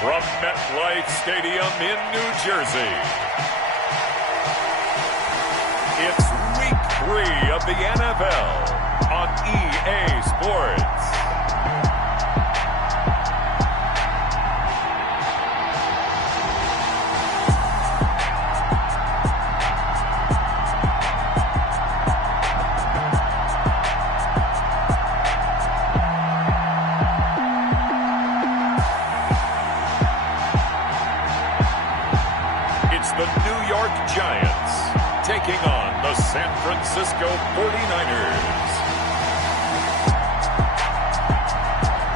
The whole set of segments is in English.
From MetLife Stadium in New Jersey, it's Week 3 of the NFL on EA Sports. The New York Giants taking on the San Francisco 49ers.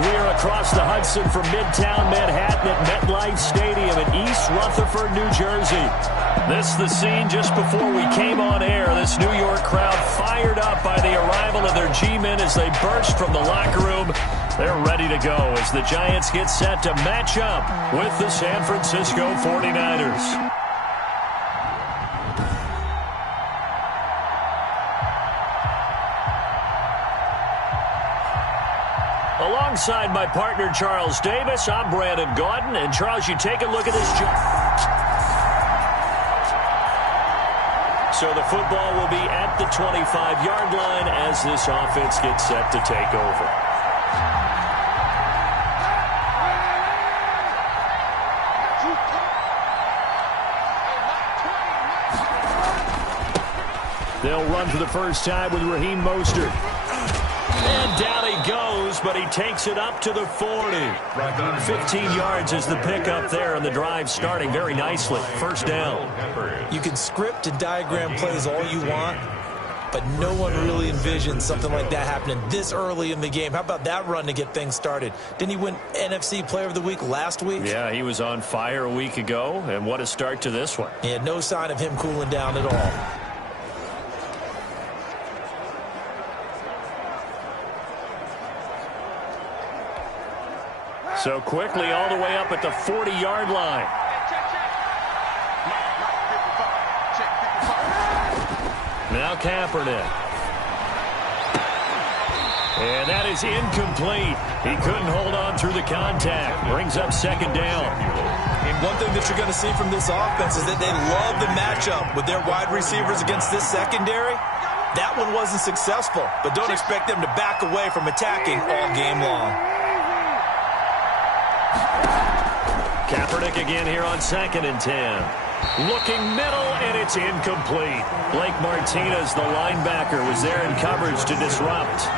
We are across the Hudson from Midtown Manhattan at MetLife Stadium in East Rutherford, New Jersey. This is the scene just before we came on air. This New York crowd fired up by the arrival of their G-men as they burst from the locker room. They're ready to go as the Giants get set to match up with the San Francisco 49ers. Alongside my partner, Charles Davis, I'm Brandon Gaudin. And, Charles, you take a look at this. So the football will be at the 25-yard line as this offense gets set to take over. They'll run for the first time with Raheem Mostert. And down he goes, but he takes it up to the 40. 15 yards is the pickup there, and the drive starting very nicely. First down. You can script and diagram plays all you want, but no one really envisioned something like that happening this early in the game. How about that run to get things started? Didn't he win NFC Player of the Week last week? Yeah, he was on fire a week ago, and what a start to this one. He had no sign of him cooling down at all. So quickly all the way up at the 40-yard line. Now Kaepernick. And that is incomplete. He couldn't hold on through the contact. Brings up second down. And one thing that you're going to see from this offense is that they love the matchup with their wide receivers against this secondary. That one wasn't successful, but don't expect them to back away from attacking all game long. Kaepernick again here on 2nd and 10. Looking middle, and it's incomplete. Blake Martinez, the linebacker, was there in coverage to disrupt.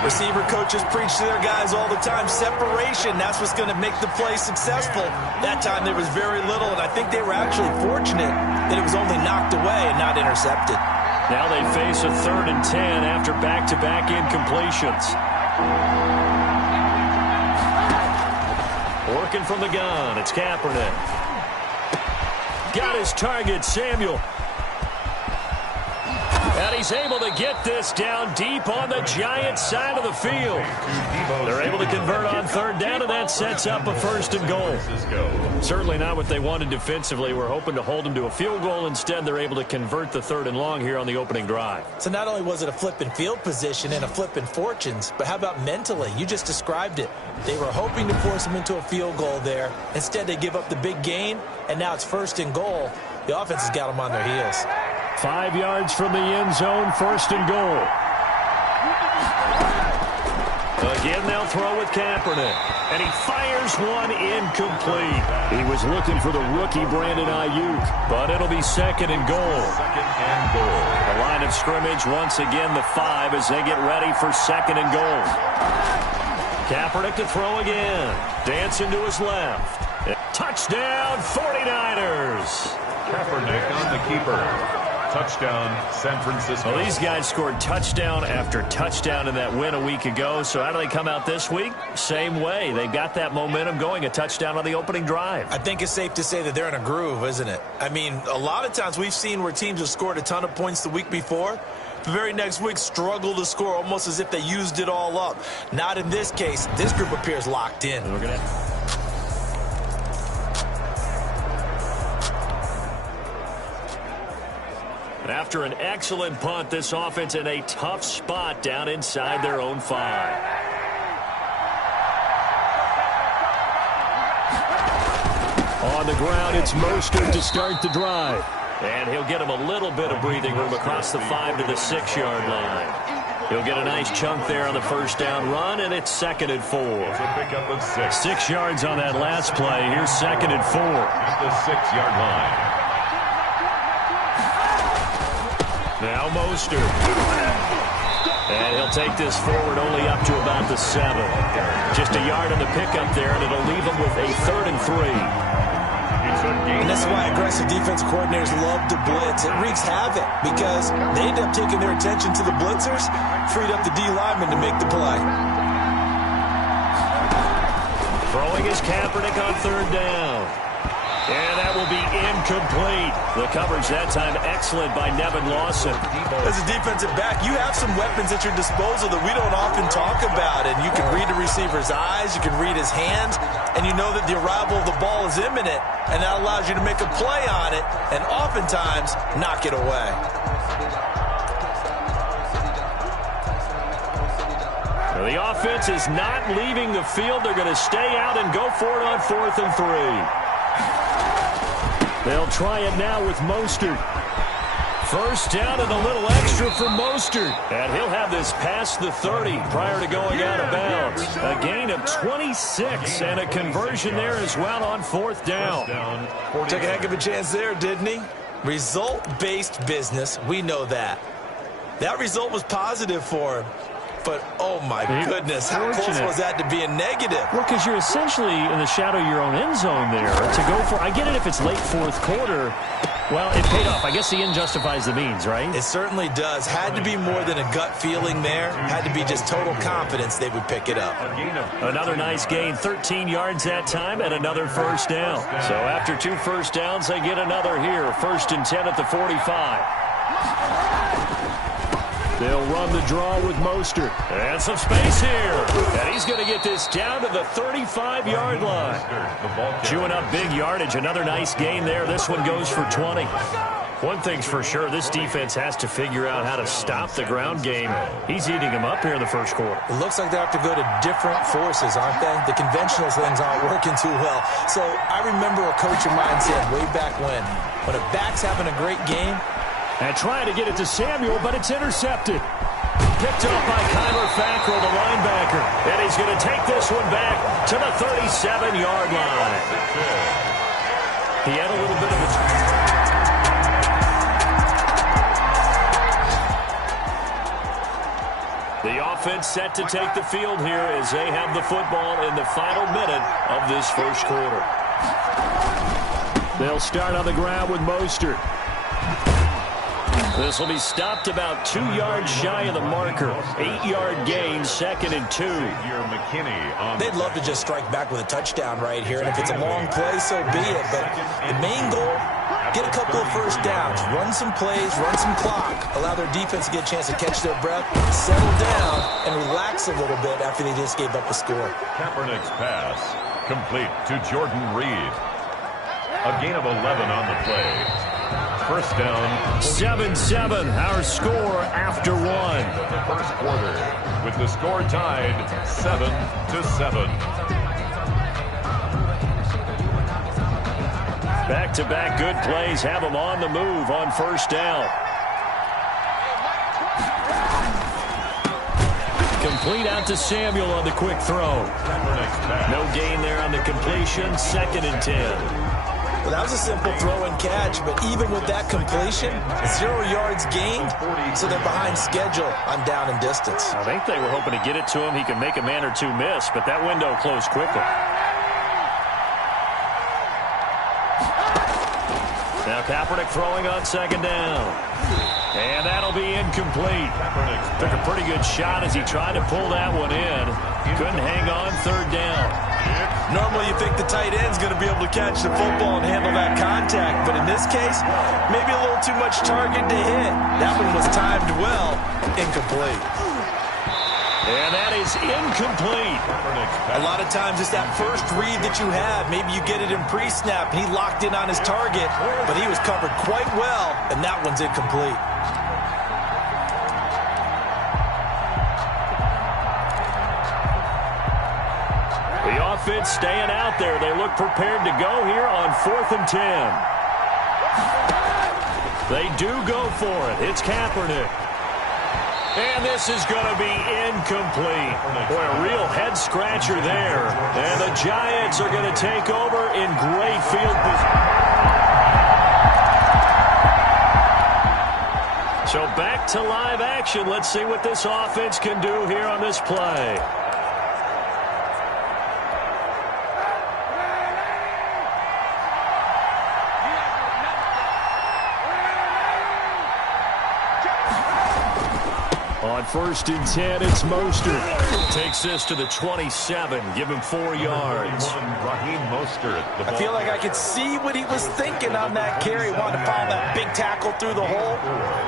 Receiver coaches preach to their guys all the time. Separation, that's what's going to make the play successful. That time there was very little, and I think they were actually fortunate that it was only knocked away and not intercepted. Now they face a 3rd and 10 after back-to-back incompletions. Working from the gun, it's Kaepernick. Got his target, Samuel. And he's able to get this down deep on the Giants' side of the field. They're able to convert on 3rd down, and that sets up a 1st and goal. Certainly not what they wanted defensively. We're hoping to hold them to a field goal. Instead, they're able to convert the 3rd and long here on the opening drive. So not only was it a flip in field position and a flip in fortunes, but how about mentally? You just described it. They were hoping to force them into a field goal there. Instead, they give up the big gain, and now it's 1st and goal. The offense has got them on their heels. 5 yards from the end zone, 1st and goal. Again, they'll throw with Kaepernick. And he fires one incomplete. He was looking for the rookie Brandon Ayuk, but it'll be 2nd and goal. 2nd and goal. The line of scrimmage once again the 5 as they get ready for 2nd and goal. Kaepernick to throw again. Dancing to his left. Touchdown, 49ers. Kaepernick on the keeper. Touchdown, San Francisco. Well, these guys scored touchdown after touchdown in that win a week ago. So how do they come out this week? Same way. They got that momentum going, a touchdown on the opening drive. I think it's safe to say that they're in a groove, isn't it? I mean, a lot of times we've seen where teams have scored a ton of points the week before. The very next week struggle to score almost as if they used it all up. Not in this case. This group appears locked in. We're going to... After an excellent punt, this offense in a tough spot down inside their own 5. On the ground, it's Mostert to start the drive. And he'll get him a little bit of breathing room across the 5 to the 6-yard line. He'll get a nice chunk there on the first down run, and it's 2nd and 4. 6 yards on that last play. Here's 2nd and 4. At the 6-yard line. Now Mostert. And he'll take this forward only up to about the 7. Just a yard on the pickup there, and it'll leave him with a 3rd and 3. And that's why aggressive defense coordinators love to blitz. It wreaks havoc because they end up taking their attention to the blitzers, freed up the D lineman to make the play. Throwing his Kaepernick on 3rd down. And that will be incomplete. The coverage that time excellent by Nevin Lawson. As a defensive back, you have some weapons at your disposal that we don't often talk about. And you can read the receiver's eyes, you can read his hands, and you know that the arrival of the ball is imminent. And that allows you to make a play on it and oftentimes knock it away. Now the offense is not leaving the field. They're going to stay out and go for it on 4th and 3. They'll try it now with Mostert. First down and a little extra for Mostert. And he'll have this past the 30 prior to going out of bounds. A gain of 26 and a conversion there as well on 4th down. Took a heck of a chance there, didn't he? Result-based business, we know that. That result was positive for him. But, oh, my goodness, how close was that to being negative? Well, because you're essentially in the shadow of your own end zone there to go for. I get it if it's late 4th quarter. Well, it paid off. I guess the end justifies the means, right? It certainly does. Had to be more than a gut feeling there. Had to be just total confidence they would pick it up. Another nice gain, 13 yards that time, and another first down. So after 2 first downs, they get another here. 1st and 10 at the 45. They'll run the draw with Mostert. And some space here. And he's going to get this down to the 35-yard line. Chewing up big yardage. Another nice gain there. This one goes for 20. One thing's for sure, this defense has to figure out how to stop the ground game. He's eating them up here in the first quarter. It looks like they have to go to different forces, aren't they? The conventional things aren't working too well. So I remember a coach of mine said way back when a back's having a great game, and trying to get it to Samuel, but it's intercepted. Picked up by Kyler Fackrell, the linebacker. And he's going to take this one back to the 37-yard line. He had a little bit of a... The offense set to take the field here as they have the football in the final minute of this first quarter. They'll start on the ground with Mostert. This will be stopped about 2 yards shy of the marker. 8-yard gain, 2nd and 2. They'd love to just strike back with a touchdown right here, and if it's a long play, so be it. But the main goal, get a couple of first downs, run some plays, run some clock, allow their defense to get a chance to catch their breath, settle down, and relax a little bit after they just gave up a score. Kaepernick's pass complete to Jordan Reed. A gain of 11 on the play. First down. 7-7, our score after 1. The first quarter, with the score tied 7-7. Back-to-back good plays have them on the move on first down. Complete out to Samuel on the quick throw. No gain there on the completion, 2nd and 10. Well, that was a simple throw and catch, but even with that completion, 0 yards gained, so they're behind schedule on down and distance. I think they were hoping to get it to him. He could make a man or two miss, but that window closed quickly. Now Kaepernick throwing on 2nd down. And that'll be incomplete. Took a pretty good shot as he tried to pull that one in. Couldn't hang on, 3rd down. Normally you think the tight end's going to be able to catch the football and handle that contact, but in this case, maybe a little too much target to hit. That one was timed well, incomplete. And that is incomplete. A lot of times it's that first read that you have. Maybe you get it in pre-snap. He locked in on his target, but he was covered quite well, and that one's incomplete. defense staying out there. They look prepared to go here on 4th and 10. They do go for it. It's Kaepernick. And this is going to be incomplete. Boy, a real head-scratcher there. And the Giants are going to take over in great field position. So back to live action. Let's see what this offense can do here on this play. On 1st and 10, it's Mostert. Takes this to the 27. Give him 4 yards. Raheem Mostert. I feel like I could see what he was thinking on that carry. Wanted to follow that big tackle through the hole.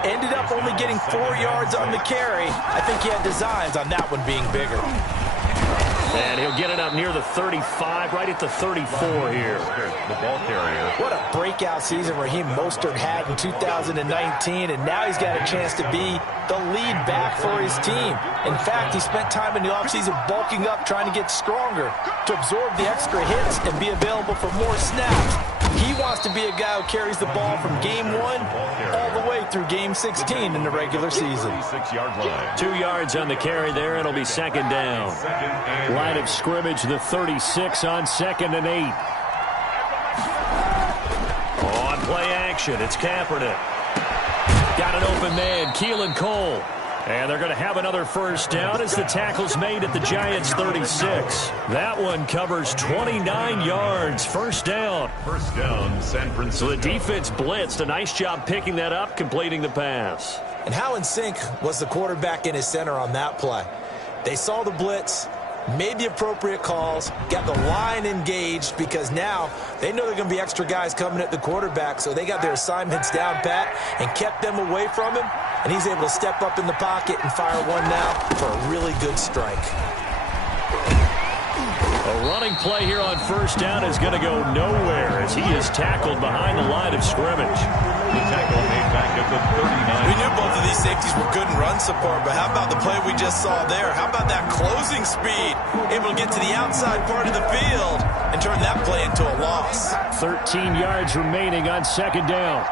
Ended up only getting 4 yards on the carry. I think he had designs on that one being bigger. And he'll get it up near the 35, right at the 34 here. The ball carrier. What a breakout season Raheem Mostert had in 2019, and now he's got a chance to be the lead back for his team. In fact, he spent time in the offseason bulking up, trying to get stronger to absorb the extra hits and be available for more snaps. He wants to be a guy who carries the ball from game 1 all the way through game 16 in the regular season. 6-yard line. 2 yards on the carry there, and it'll be 2nd down. Line of scrimmage, the 36 on 2nd and 8. On play action, it's Kaepernick. Got an open man, Keelan Cole. And they're going to have another 1st down as the tackle's made at the Giants' 36. That one covers 29 yards. 1st down. 1st down, San Francisco. So the defense blitzed. A nice job picking that up, completing the pass. And how in sync was the quarterback and his center on that play? They saw the blitz, made the appropriate calls, got the line engaged, because now they know there are going to be extra guys coming at the quarterback, so they got their assignments down pat and kept them away from him, and he's able to step up in the pocket and fire one now for a really good strike. A running play here on 1st down is going to go nowhere as he is tackled behind the line of scrimmage. The tackle made back at the 39. We knew both of these safeties were good in run support, but how about the play we just saw there? How about that closing speed? Able to get to the outside part of the field and turn that play into a loss. 13 yards remaining on 2nd down.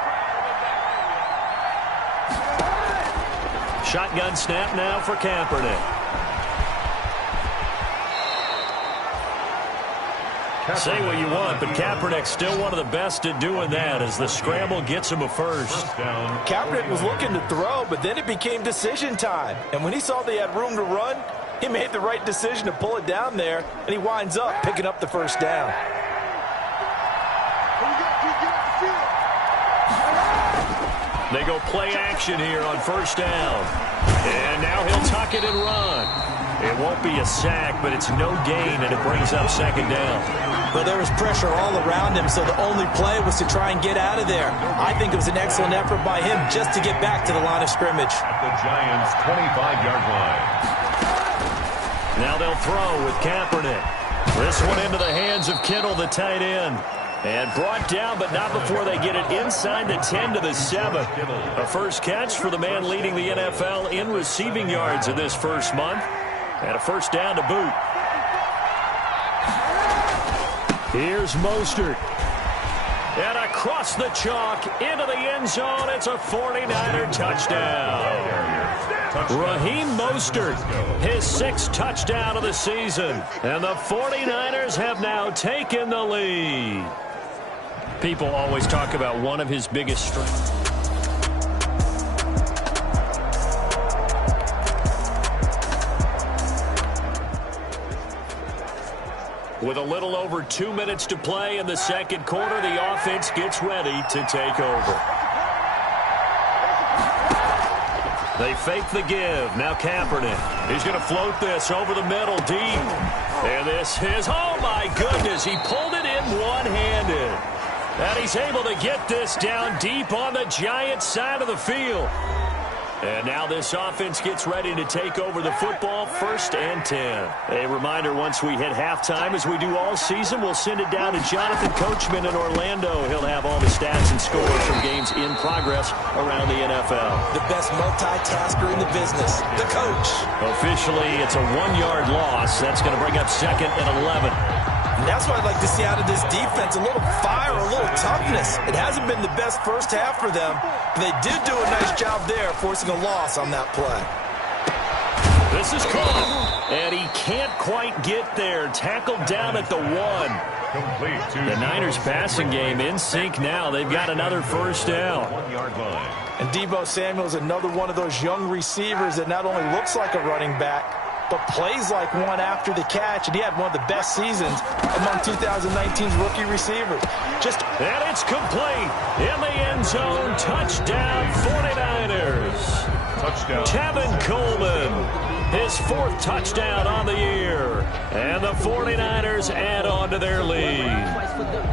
Shotgun snap now for Kaepernick. Say what you want, but Kaepernick's still one of the best at doing that as the scramble gets him a 1st. Kaepernick was looking to throw, but then it became decision time. And when he saw they had room to run, he made the right decision to pull it down there, and he winds up picking up the 1st down. They go play action here on 1st down. And now he'll tuck it and run. It won't be a sack, but it's no gain, and it brings up 2nd down. Well, there was pressure all around him, so the only play was to try and get out of there. I think it was an excellent effort by him just to get back to the line of scrimmage. At the Giants' 25-yard line. Now they'll throw with Kaepernick. This one into the hands of Kittle, the tight end. And brought down, but not before they get it inside the 10 to the 7. A 1st catch for the man leading the NFL in receiving yards in this 1st month. And a 1st down to boot. Here's Mostert. And across the chalk into the end zone. It's a 49er touchdown. Raheem Mostert, his 6th touchdown of the season. And the 49ers have now taken the lead. People always talk about one of his biggest strengths. With a little over 2 minutes to play in the 2nd quarter, the offense gets ready to take over. They fake the give. Now Kaepernick. He's going to float this over the middle deep. And this is, oh my goodness, he pulled it in one-handed. And he's able to get this down deep on the Giants side of the field. And now this offense gets ready to take over the football, 1st and 10. A reminder, once we hit halftime, as we do all season, we'll send it down to Jonathan Coachman in Orlando. He'll have all the stats and scores from games in progress around the NFL. The best multitasker in the business, the coach. Officially, it's a 1-yard loss. That's going to bring up 2nd and 11. That's what I'd like to see out of this defense, a little fire, a little toughness. It hasn't been the best first half for them, but they did do a nice job there, forcing a loss on that play. This is caught, and he can't quite get there. Tackled down at the 1. The Niners passing game in sync now. They've got another first down. 1 yard line. And Deebo Samuel's another one of those young receivers that not only looks like a running back, but plays like one after the catch. And he had one of the best seasons among 2019's rookie receivers. And it's complete. In the end zone. Touchdown, 49ers. Touchdown. Tevin Coleman. His 4th touchdown on the year. And the 49ers add on to their lead.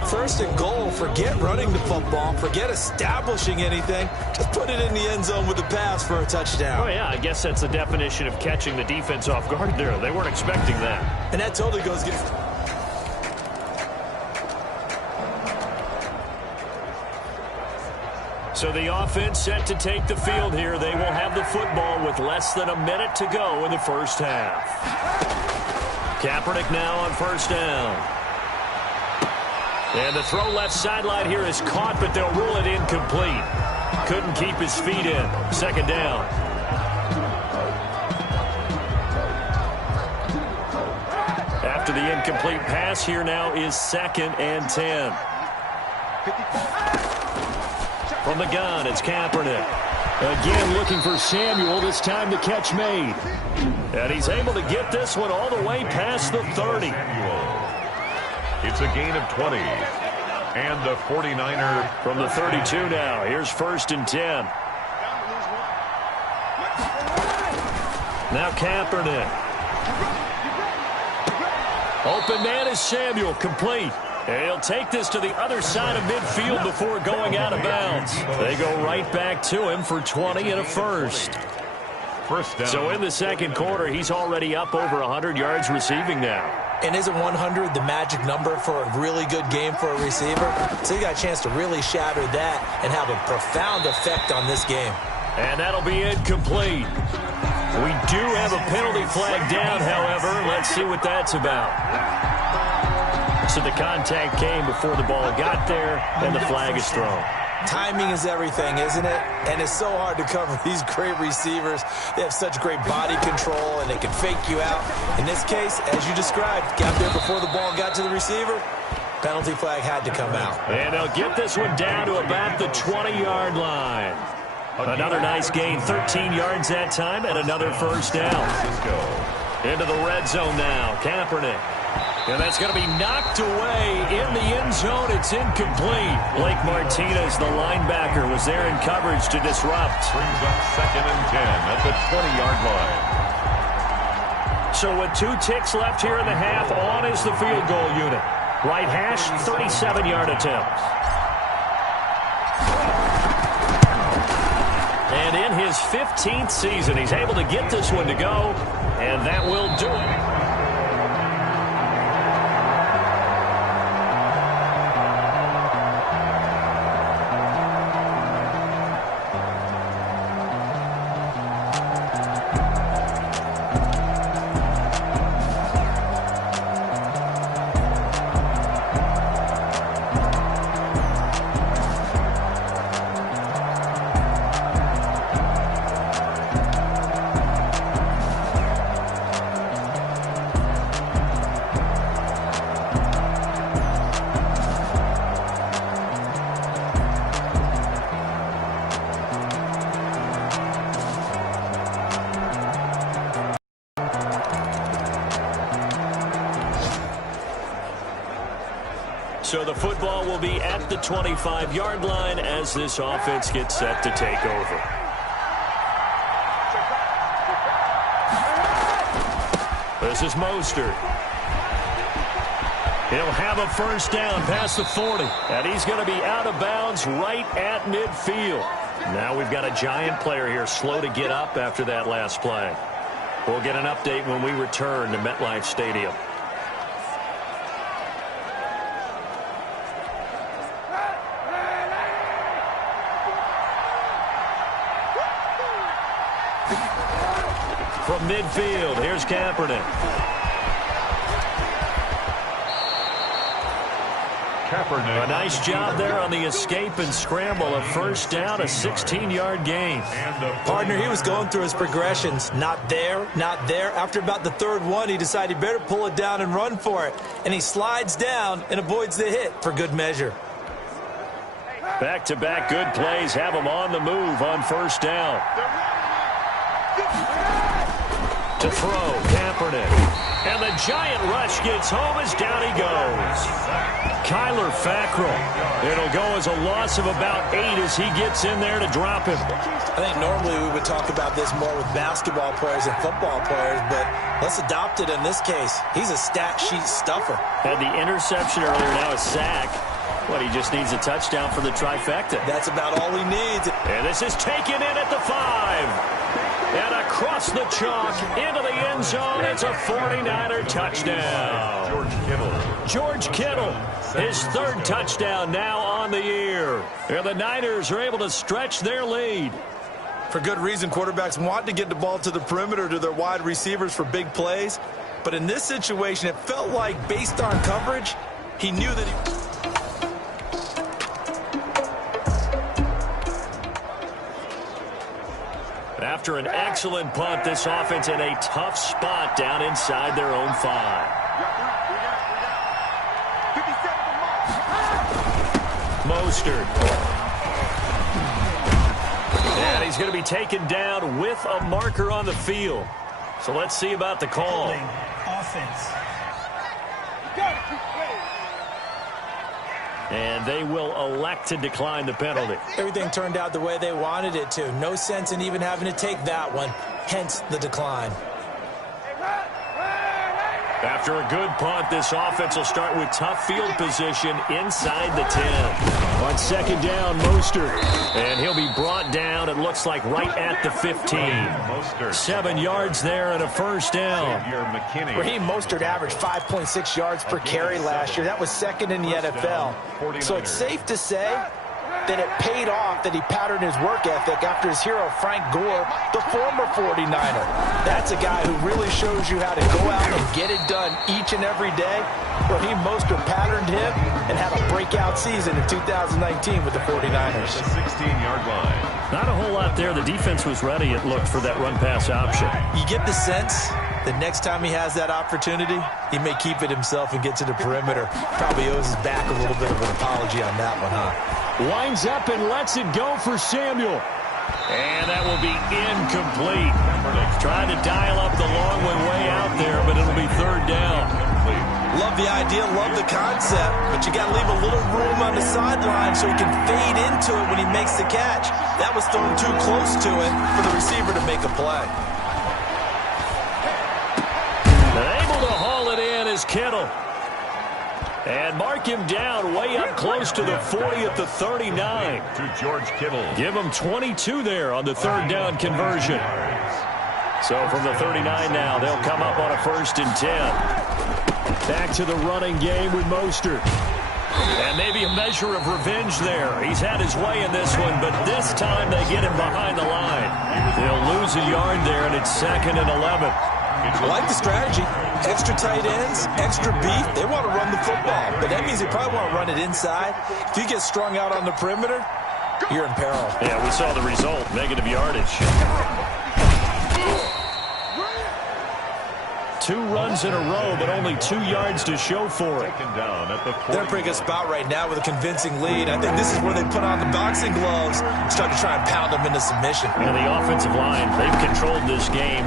First and goal. Forget running the football. Forget establishing anything. Just put it in the end zone with a pass for a touchdown. Oh, yeah, I guess that's the definition of catching the defense off guard there. They weren't expecting that. And that totally goes against... So the offense set to take the field here. They will have the football with less than a minute to go in the first half. Kaepernick now on first down. And the throw left sideline here is caught, but they'll rule it incomplete. Couldn't keep his feet in. Second down. After the incomplete pass, here now is 2nd and 10. From the gun, it's Kaepernick. Again looking for Samuel, this time the catch made. And he's able to get this one all the way past the 30. It's a gain of 20. And the 49er. From the 32 now, here's 1st and 10. Now Kaepernick. Open man is Samuel, complete. And he'll take this to the other side of midfield before going out of bounds. They go right back to him for 20 and a first. First down. So in the second quarter, he's already up over 100 yards receiving now. And isn't 100 the magic number for a really good game for a receiver? So you got a chance to really shatter that and have a profound effect on this game. And that'll be incomplete. We do have a penalty flag down, however. Let's see what that's about. So the contact came before the ball got there, and the flag is thrown. Timing is everything, isn't it? And it's so hard to cover these great receivers. They have such great body control, and they can fake you out. In this case, as you described, got there before the ball got to the receiver. Penalty flag had to come out. And they'll get this one down to about the 20-yard line. Another nice gain, 13 yards that time, and another first down. Into the red zone now, Kaepernick. And that's going to be knocked away in the end zone. It's incomplete. Blake Martinez, the linebacker, was there in coverage to disrupt. Brings up 2nd and 10 at the 20-yard line. So with 2 ticks left here in the half, on is the field goal unit. Right hash, 37-yard attempt. And in his 15th season, he's able to get this one to go, and that will do it. So the football will be at the 25-yard line as this offense gets set to take over. This is Mostert. He'll have a first down past the 40. And he's going to be out of bounds right at midfield. Now we've got a giant player here slow to get up after that last play. We'll get an update when we return to MetLife Stadium. From midfield, here's Kaepernick. A nice job there on the escape and scramble. A first down, a 16-yard gain. Partner, he was going through his progressions. Not there, not there. After about the third one, he decided he better pull it down and run for it. And he slides down and avoids the hit for good measure. Back-to-back good plays have him on the move on first down. To throw, Kaepernick. And the giant rush gets home as down he goes. Kyler Fackrell. It'll go as a loss of about 8 as he gets in there to drop him. I think normally we would talk about this more with basketball players and football players, but let's adopt it in this case. He's a stat sheet stuffer. Had the interception earlier, now a sack. What, he just needs a touchdown for the trifecta. That's about all he needs. And this is taken in at the 5. And across the chalk, into the end zone, it's a 49er touchdown. George Kittle, his third touchdown now on the year. And the Niners are able to stretch their lead. For good reason, quarterbacks want to get the ball to the perimeter to their wide receivers for big plays. But in this situation, it felt like based on coverage, he knew that he... After an excellent punt, this offense in a tough spot down inside their own 5. Mostert. And he's going to be taken down with a marker on the field. So let's see about the call. Offense. And they will elect to decline the penalty. Everything turned out the way they wanted it to. No sense in even having to take that one, hence the decline. After a good punt, this offense will start with tough field position inside the 10. On second down, Mostert. And he'll be brought down, it looks like, right at the 15. 7 yards there and a first down. Raheem Mostert averaged 5.6 yards per carry last year. That was second in the NFL. So it's safe to say that it paid off that he patterned his work ethic after his hero, Frank Gore, the former 49er. That's a guy who really shows you how to go out and get it done each and every day. Raheem Mostert patterned him and had a breakout season in 2019 with the 49ers. The 16-yard line. Not a whole lot there. The defense was ready, it looked, for that run-pass option. You get the sense that next time he has that opportunity, he may keep it himself and get to the perimeter. Probably owes his back a little bit of an apology on that one, huh? Winds up and lets it go for Samuel. And that will be incomplete. Trying to dial up the long one way out there, but it'll be third down. Love the idea, love the concept, but you got to leave a little room on the sideline so he can fade into it when he makes the catch. That was thrown too close to it for the receiver to make a play. Able to haul it in is Kittle. And mark him down way up close to the 40 at the 39. To George Kittle. Give him 22 there on the third down conversion. So from the 39 now, they'll come up on a 1st and 10. Back to the running game with Mostert. And maybe a measure of revenge there. He's had his way in this one, but this time they get him behind the line. They'll lose a yard there, and it's 2nd and 11. I like the strategy. Extra tight ends, extra beef. They want to run the football, but that means they probably want to run it inside. If you get strung out on the perimeter, you're in peril. Yeah, we saw the result, negative yardage. 2 runs in a row, but only 2 yards to show for it. They're in a pretty good spot right now with a convincing lead. I think this is where they put on the boxing gloves and start to try and pound them into submission. And the offensive line, they've controlled this game.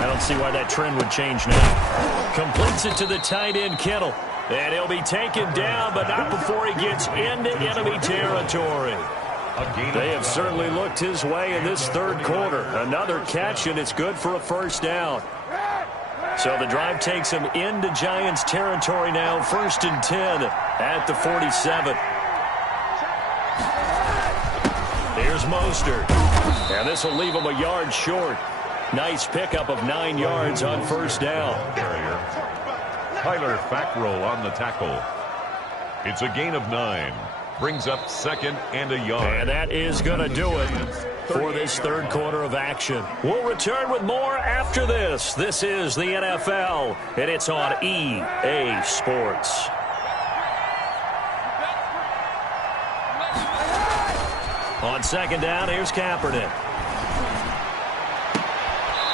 I don't see why that trend would change now. Completes it to the tight end, Kittle. And he'll be taken down, but not before he gets into enemy territory. They have certainly looked his way in this third quarter. Another catch, and it's good for a first down. So the drive takes him into Giants territory now, 1st and 10 at the 47. Here's Mostert. And this will leave him a yard short. Nice pickup of 9 yards on first down. Kyler Fackrell on the tackle. It's a gain of 9. Brings up 2nd and a yard. And that is going to do it for this third quarter of action. We'll return with more after this. This is the NFL, and it's on EA Sports. On second down, here's Kaepernick.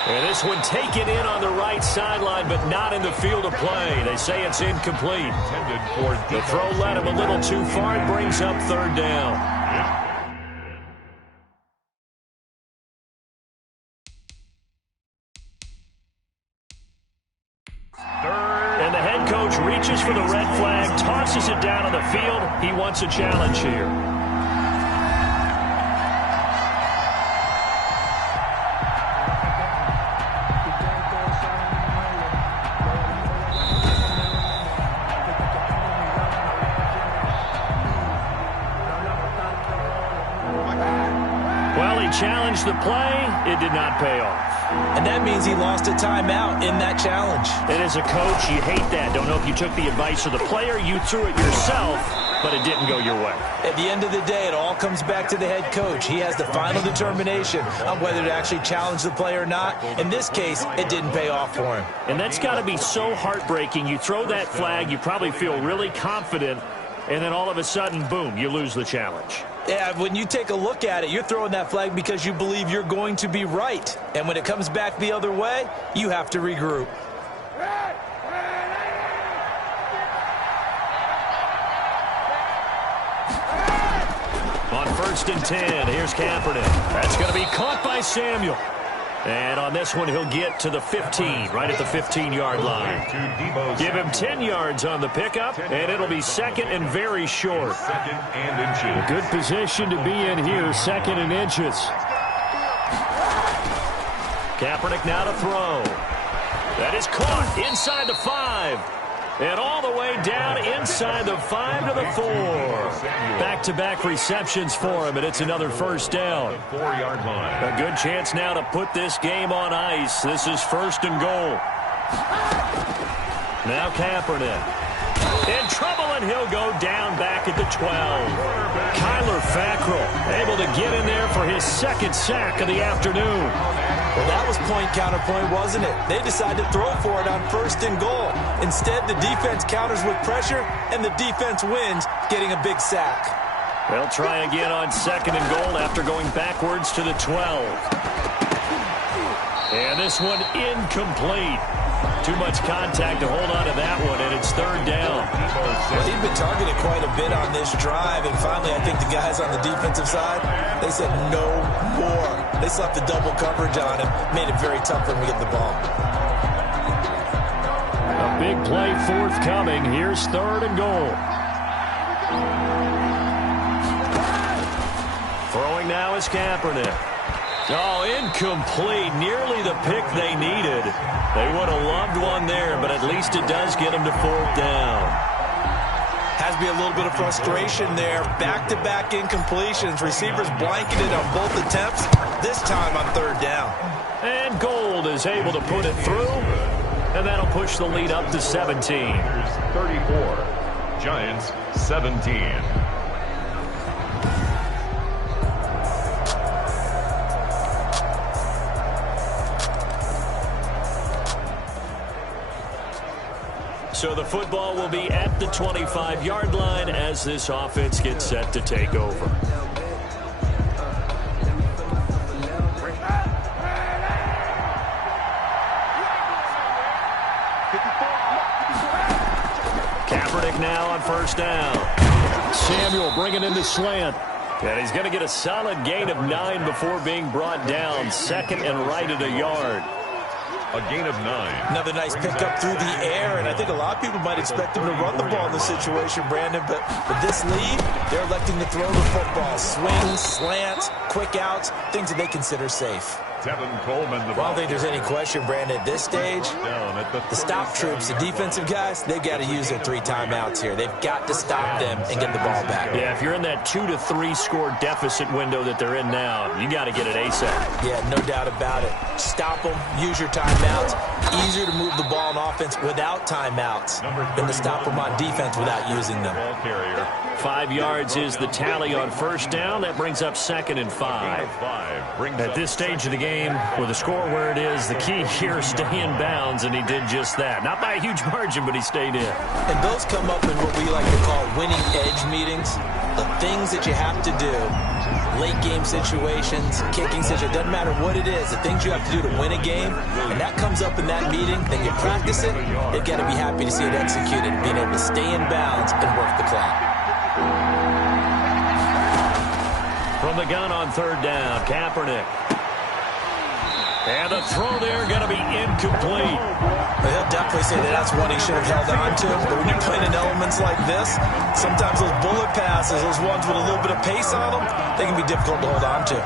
And this one taken in on the right sideline, but not in the field of play. They say it's incomplete. The throw led him a little too far. It brings up third down. And the head coach reaches for the red flag, tosses it down on the field. He wants a challenge here. Challenged the play. It did not pay off. And that means he lost a timeout in that challenge. And as a coach, you hate that. Don't know if you took the advice of the player. You threw it yourself, but it didn't go your way. At the end of the day, it all comes back to the head coach. He has the final determination on whether to actually challenge the play or not. In this case, it didn't pay off for him. And that's got to be so heartbreaking. You throw that flag, you probably feel really confident, and then all of a sudden, boom, you lose the challenge. Yeah, when you take a look at it, you're throwing that flag because you believe you're going to be right. And when it comes back the other way, you have to regroup. On 1st and 10, here's Kaepernick. That's going to be caught by Samuel. And on this one, he'll get to the 15, right at the 15-yard line. Give him 10 yards on the pickup, and it'll be second and very short. Second and inches. Good position to be in here, second and inches. Kaepernick now to throw. That is caught inside the 5. And all the way down inside the 5 to the 4. Back-to-back receptions for him, and it's another first down. 4-yard line. A good chance now to put this game on ice. This is 1st and goal. Now Kaepernick. In trouble, and he'll go down back at the 12. Kyler Fackrell able to get in there for his second sack of the afternoon. Well, that was point counterpoint, wasn't it? They decided to throw for it on 1st and goal. Instead, the defense counters with pressure, and the defense wins, getting a big sack. They'll try again on 2nd and goal after going backwards to the 12. And this one incomplete. Too much contact to hold on to that one, and it's 3rd down. Well, he'd been targeted quite a bit on this drive, and finally I think the guys on the defensive side, they said no more. They slapped the double coverage on him, made it very tough for him to get the ball. A big play forthcoming. Here's 3rd and goal. Throwing now is Kaepernick. Oh, incomplete. Nearly the pick they needed. They would have loved one there, but at least it does get them to 4th down. Has to be a little bit of frustration there. Back-to-back incompletions. Receivers blanketed on both attempts, this time on 3rd down. And Gold is able to put it through, and that'll push the lead up to 17. 34. Giants 17. So the football will be at the 25-yard line as this offense gets set to take over. Kaepernick now on 1st down. Samuel bringing in the slant. And he's going to get a solid gain of 9 before being brought down. 2nd and right at a yard. A gain of 9. Another nice pickup through the air, and I think a lot of people might expect him to run the ball in this situation, Brandon, but with this lead, they're electing to throw the football. Swings, slants, quick outs, things that they consider safe. Tevin Coleman. I don't think there's any question, Brandon, at this stage, the stop troops, the defensive guys, they've got to use their 3 timeouts here. They've got to stop them and get the ball back. Yeah, if you're in that 2 to 3 score deficit window that they're in now, you got to get it ASAP. Yeah, no doubt about it. Stop them, use your timeouts. Easier to move the ball on offense without timeouts than to stop them on defense without using them. 5 yards is the tally on 1st down. That brings up 2nd and 5. At this stage of the game, game with a score where it is. The key here, stay in bounds, and he did just that. Not by a huge margin, but he stayed in. And those come up in what we like to call winning edge meetings. The things that you have to do, late game situations, kicking situations, doesn't matter what it is, the things you have to do to win a game, and that comes up in that meeting, then you practice it, you've got to be happy to see it executed, being able to stay in bounds and work the clock. From the gun on third down, Kaepernick. And the throw there going to be incomplete. He'll definitely say that that's one he should have held on to. But when you're playing in elements like this, sometimes those bullet passes, those ones with a little bit of pace on them, they can be difficult to hold on to.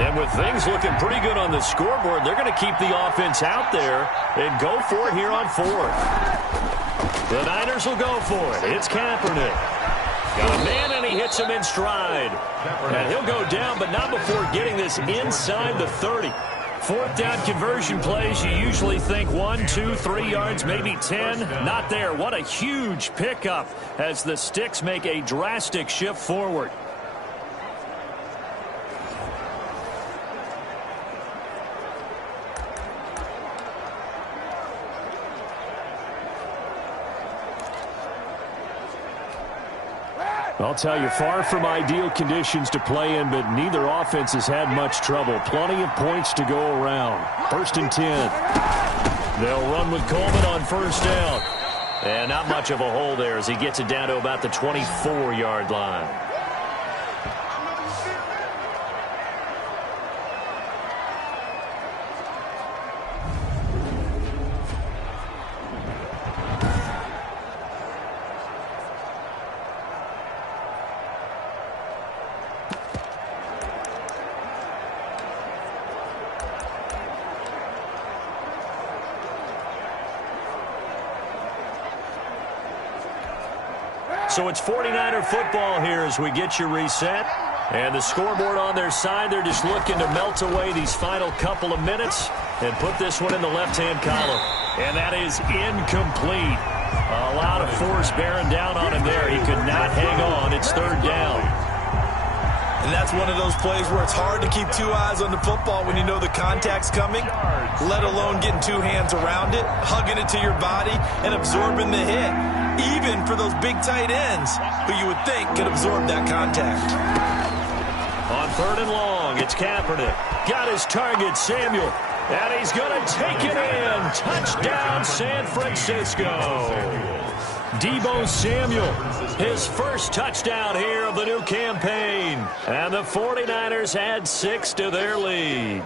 And with things looking pretty good on the scoreboard, they're going to keep the offense out there and go for it here on fourth. The Niners will go for it. It's Kaepernick. Got a man, and he hits him in stride. And he'll go down, but not before getting this inside the 30. Fourth down conversion plays, you usually think 1, 2, 3 yards, maybe 10. Not there. What a huge pickup as the sticks make a drastic shift forward. I'll tell you, far from ideal conditions to play in, but neither offense has had much trouble. Plenty of points to go around. 1st and 10. They'll run with Coleman on first down. And not much of a hole there as he gets it down to about the 24-yard line. So it's 49er football here as we get you reset. And the scoreboard on their side, they're just looking to melt away these final couple of minutes and put this one in the left-hand column. And that is incomplete. A lot of force bearing down on him there. He could not hang on. It's third down. And that's one of those plays where it's hard to keep two eyes on the football when you know the contact's coming, let alone getting two hands around it, hugging it to your body, and absorbing the hit. Even for those big tight ends who you would think could absorb that contact. On third and long, it's Kaepernick. Got his target, Samuel. And he's going to take it in. Touchdown, San Francisco. Deebo Samuel, his first touchdown here of the new campaign. And the 49ers add 6 to their lead.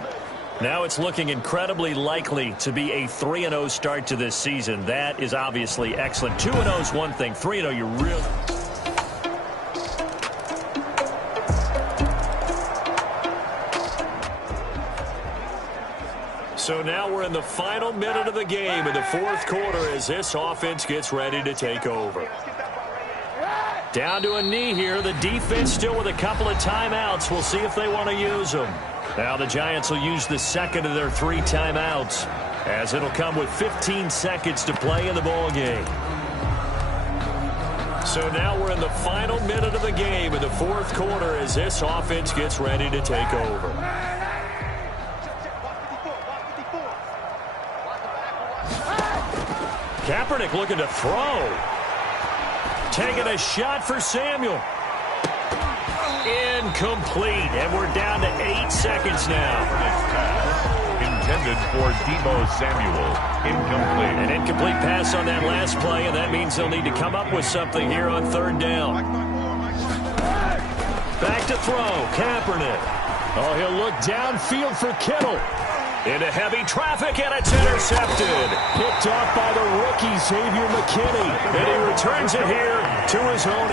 Now it's looking incredibly likely to be a 3-0 start to this season. That is obviously excellent. 2-0 is one thing. 3-0, you're really... So now we're in the final minute of the game in the fourth quarter as this offense gets ready to take over. Down to a knee here. The defense still with a couple of timeouts. We'll see if they want to use them. Now the Giants will use the second of their 3 timeouts as it'll come with 15 seconds to play in the ball game. So now we're in the final minute of the game in the fourth quarter as this offense gets ready to take over. Kaepernick looking to throw. Taking a shot for Samuel. Incomplete. And we're down to 8 seconds now. Intended for Deebo Samuel. Incomplete. An incomplete pass on that last play, and that means they'll need to come up with something here on third down. Back to throw. Kaepernick. Oh, he'll look downfield for Kittle. Into heavy traffic, and it's intercepted. Picked off by the rookie, Xavier McKinney. And he returns it here to his own.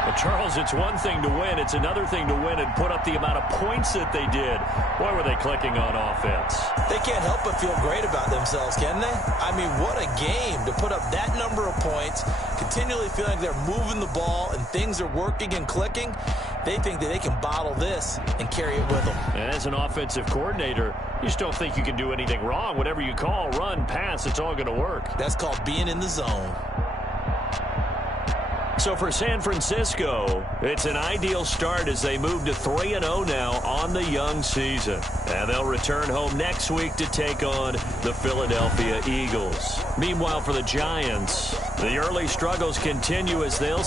Well, Charles, it's one thing to win. It's another thing to win and put up the amount of points that they did. Boy, were they clicking on offense. They can't help but feel great about themselves, can they? I mean, what a game to put up that number of points, continually feeling like they're moving the ball and things are working and clicking. They think that they can bottle this and carry it with them. And as an offensive coordinator, you just don't think you can do anything wrong. Whatever you call, run, pass, it's all going to work. That's called being in the zone. So for San Francisco, it's an ideal start as they move to 3-0 now on the young season. And they'll return home next week to take on the Philadelphia Eagles. Meanwhile, for the Giants, the early struggles continue as they'll